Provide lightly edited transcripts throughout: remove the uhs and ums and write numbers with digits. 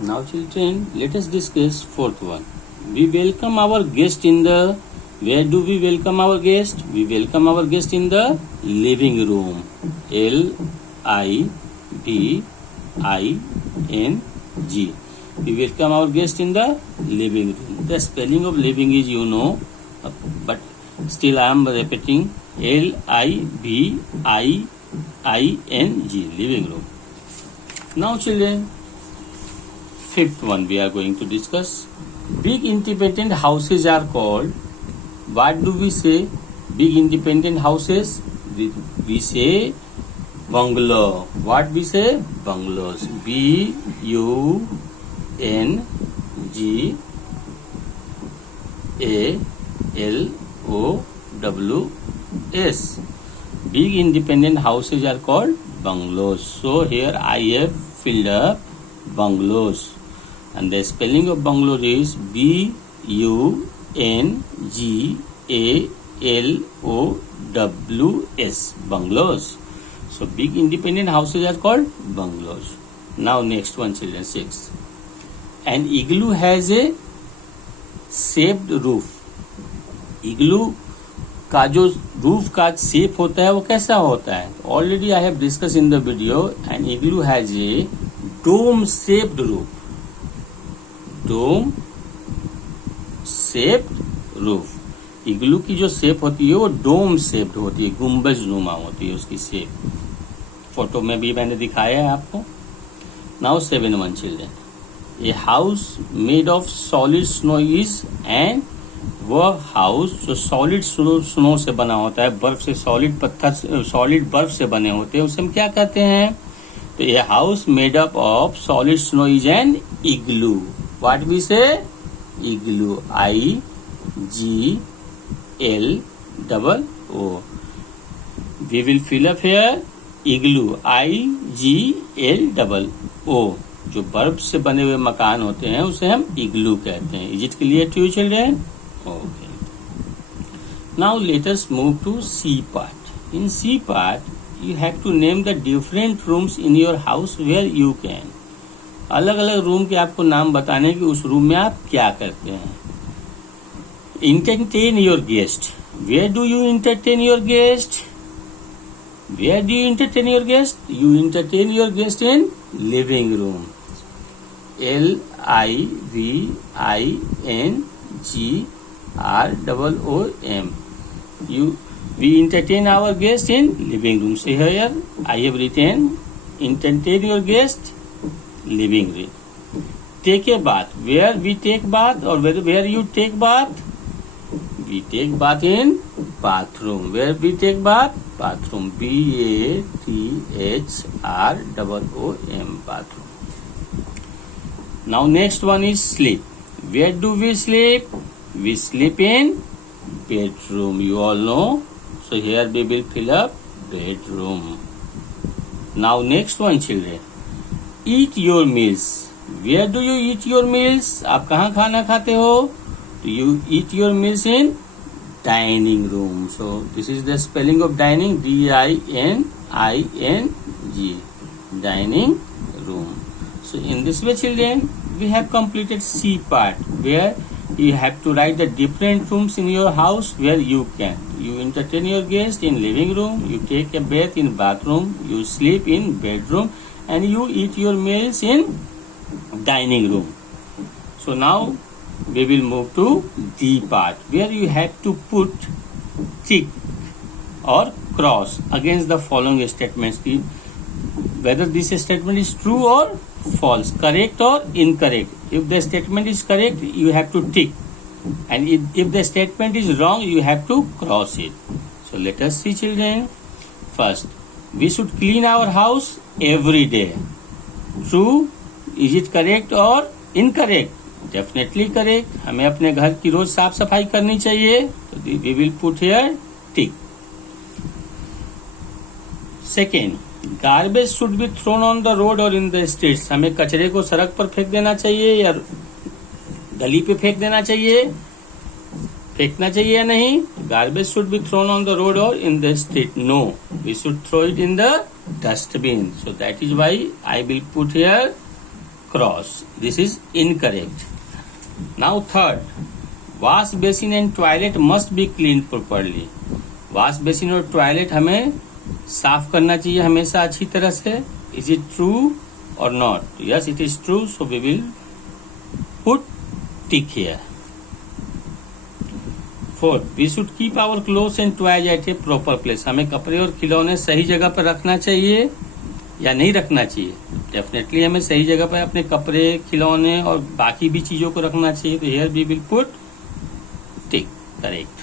Now children, let us discuss fourth one. We welcome our guest in the, where do we welcome our guest? We welcome our guest in the living room. Living. We welcome our guest in the living room. The spelling of living is you know, but still I am repeating Living, living room. Now children, fifth one we are going to discuss. Big independent houses are called, what do we say? Big independent houses, we say bungalow. What we say? Bungalows. Bungalows. Big independent houses are called bungalows. So here I have filled up bungalows, and the spelling of bungalows is Bungalows. Bungalows. So big independent houses are called bungalows. Now next one children, 6. An igloo has a shaped roof. Igloo का जो roof का shape होता है वो कैसा होता है? Already I have discuss in the video. An igloo has a dome shaped roof. Dome shaped roof. Igloo की जो शेप होती है वो डोम शेप्ड होती है, गुम्बज नुमा होती है उसकी शेप. फोटो में भी मैंने दिखाया है आपको. Now 7 children. A house made of solid snow is, and वह हाउस जो सॉलिड स्नो से बना होता है, बर्फ से, सॉलिड पत्थर, सॉलिड बर्फ से बने होते हैं, उसे हम क्या कहते हैं? तो ये house made up of solid snow is an igloo. What we say? Igloo. IGLOO. We will fill up here igloo. IGLOO. जो बर्फ से बने हुए मकान होते हैं उसे हम इग्लू कहते हैं. Is it clear to you children? Okay. Now let us move to C part. In C part, you have to name the different rooms in your house where you can. अलग अलग room के आपको नाम बताने कि उस room में आप क्या करते हैं. Entertain your guest. Where do you entertain your guest? Where do you entertain your guest? You entertain your guest in living room. LIVINGROOM. We entertain our guest in living room. See here, I have written entertain your guest living room. Take a bath. Where we take bath, or where you take bath? We take bath in bathroom. Where we take bath? Bathroom. BATHROOM. Bathroom. Now next one is sleep. Where do we sleep? We sleep in bedroom. You all know. So here we will fill up bedroom. Now next one children. Eat your meals. Where do you eat your meals? आप कहाँ खाना खाते हो? Do you eat your meals in dining room? So this is the spelling of dining. DINING. Dining room. So in this way children, we have completed C part, where you have to write the different rooms in your house where you can. You entertain your guest in living room, you take a bath in bathroom, you sleep in bedroom, and you eat your meals in dining room. So now we will move to D part, where you have to put tick or cross against the following statements. Whether this statement is true or false, correct or incorrect. If the statement is correct, you have to tick, and if the statement is wrong, you have to cross it. So let us see children. First, we should clean our house every day. True. Is it correct or incorrect? Definitely correct. हमें अपने घर की रोज साफ सफाई करनी चाहिए. तो we will put here tick. Second, garbage should be thrown on the road और इन द स्ट्रीट्स. हमें कचरे को सड़क पर फेंक देना चाहिए या गली पे फेंक देना चाहिए? फेंकना चाहिए या नहीं? Garbage should be thrown on the road और in the street. No, we should throw it in the dustbin. So that is why I will put here cross. This is incorrect. Now third, wash basin and toilet must be cleaned properly. Wash basin और toilet हमें साफ करना चाहिए हमेशा अच्छी तरह से. Is it true or not? Yes, it is true. So we will put tick here. Fourth, we should keep our clothes and toys at a proper place. हमें कपड़े और खिलौने सही जगह पर रखना चाहिए या नहीं रखना चाहिए. डेफिनेटली हमें सही जगह पर अपने कपड़े, खिलौने और बाकी भी चीजों को रखना चाहिए. तो here we will put tick. Correct.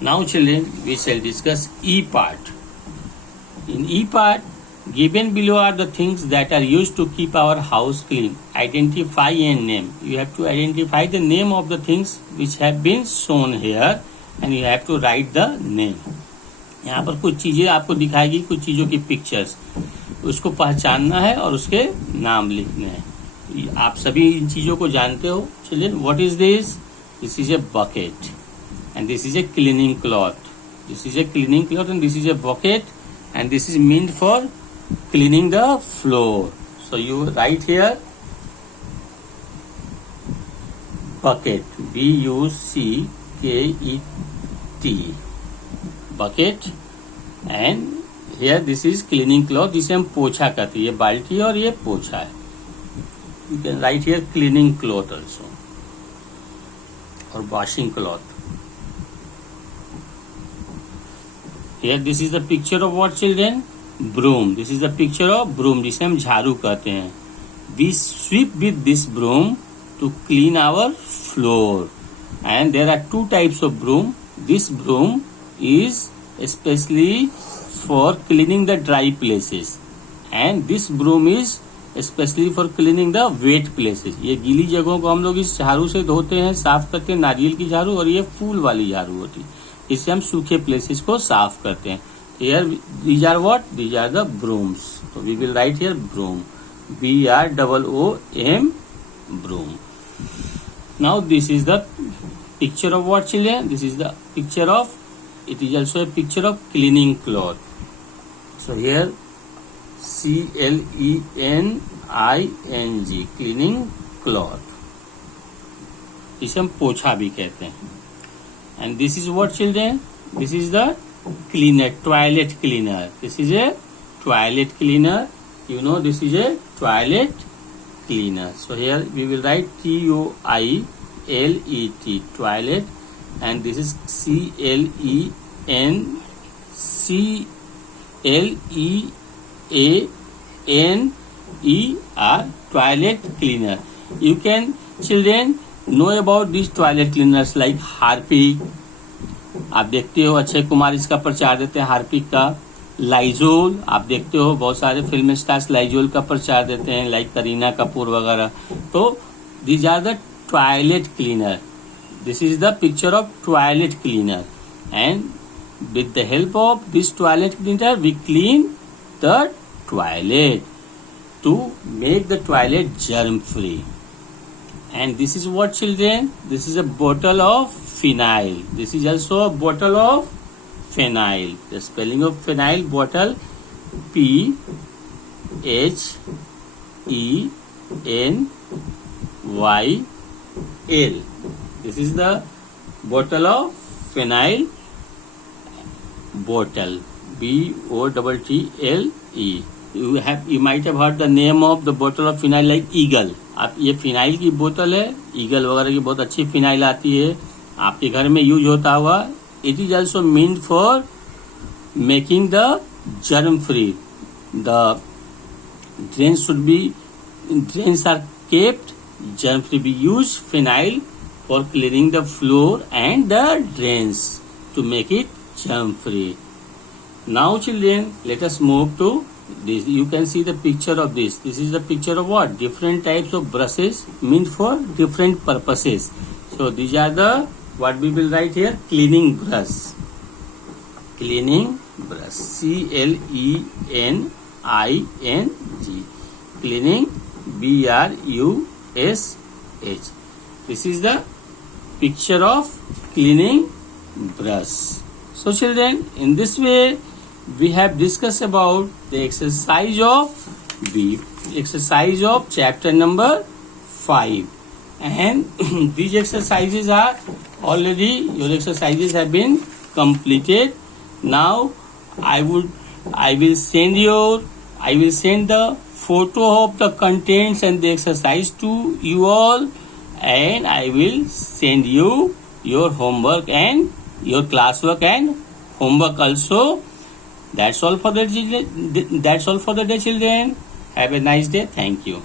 Now children, we shall discuss E part. In E part, given below are the things that are used to keep our house clean. Identify and name. You have to identify the name of the things which have been shown here and you have to write the name. यहाँ पर कुछ चीजें आपको दिखाएगी, कुछ चीजों की pictures, उसको पहचानना है और उसके नाम लिखने हैं. आप सभी इन चीजों को जानते हो. Children, what is this? This is a bucket and this is a cleaning cloth. This is a cleaning cloth and this is a bucket and this is meant for cleaning the floor. So you write here bucket, B-U-C-K-E-T, bucket, and here this is cleaning cloth. जिसे हम पोछा कहते हैं. ये बाल्टी और ये पोछा है. You can write here cleaning cloth also or washing cloth. Here this is the picture of what, children? Broom. This is the picture of broom, जिसे हम झाड़ू कहते हैं. We sweep with this broom to clean our floor. And there are two types of broom. This broom is especially for cleaning the dry places. And this broom is especially for cleaning the wet places. ये गीली जगहों को हम लोग इस झाड़ू से धोते हैं, साफ करते हैं. नारियल की झाड़ू और ये फूल वाली झाड़ू होती है. इससे हम सूखे प्लेसेस को साफ करते हैं. Here these are what? These are the brooms. So we will write here broom. B-R-O-O-M, broom. Now this is the picture of what, children? This is the picture of, it is also a picture of cleaning cloth. So here C-L-E-N-I-N-G, cleaning cloth. इसे हम पोछा भी कहते हैं. And this is what, children? This is the cleaner, toilet cleaner. This is a toilet cleaner. You know, this is a toilet cleaner. So here we will write T-O-I-L-E-T, toilet, and this is C-L-E-N-C-L-E-A-N-E-R, toilet cleaner. You can, children, know about these toilet cleaners like Harpic. आप देखते हो अक्षय कुमार इसका प्रचार देते हैं Harpic का. लाइजोल आप देखते हो बहुत सारे फिल्म स्टार्स लाइजोल का प्रचार देते हैं, लाइक करीना कपूर वगैरह. तो these are the toilet cleaner. This is the picture of toilet cleaner and with the help of this toilet cleaner we clean the toilet to make the toilet germ free. And this is what, children? This is a bottle of phenyl. This is also a bottle of phenyl. The spelling of phenyl, bottle, P-H-E-N-Y-L. This is the bottle of phenyl, bottle, B-O-T-T-L-E. You might have heard the name of the bottle of phenyl like Eagle. आप ये phenyl की बोतल है, eagle वगैरह की बहुत अच्छी phenyl आती है, आपके घर में यूज होता हुआ. It is also meant for making the germ free. The drains should be, drains are kept germ free. We use phenyl for cleaning the floor and the drains to make it germ free. Now children, let us move to this. You can see the picture of this. This is the picture of what? Different types of brushes meant for different purposes. So these are the, what we will write here, cleaning brush. Cleaning brush, C-L-E-N-I-N-G, cleaning, B-R-U-S-H. This is the picture of cleaning brush. So children, in this way we have discussed about the exercise of B. Exercise of chapter number 5. And these exercises are already, your exercises have been completed. Now I will send the photo of the contents and the exercise to you all, and I will send you your homework and your classwork and homework also. That's all for the day, children. Have a nice day. Thank you.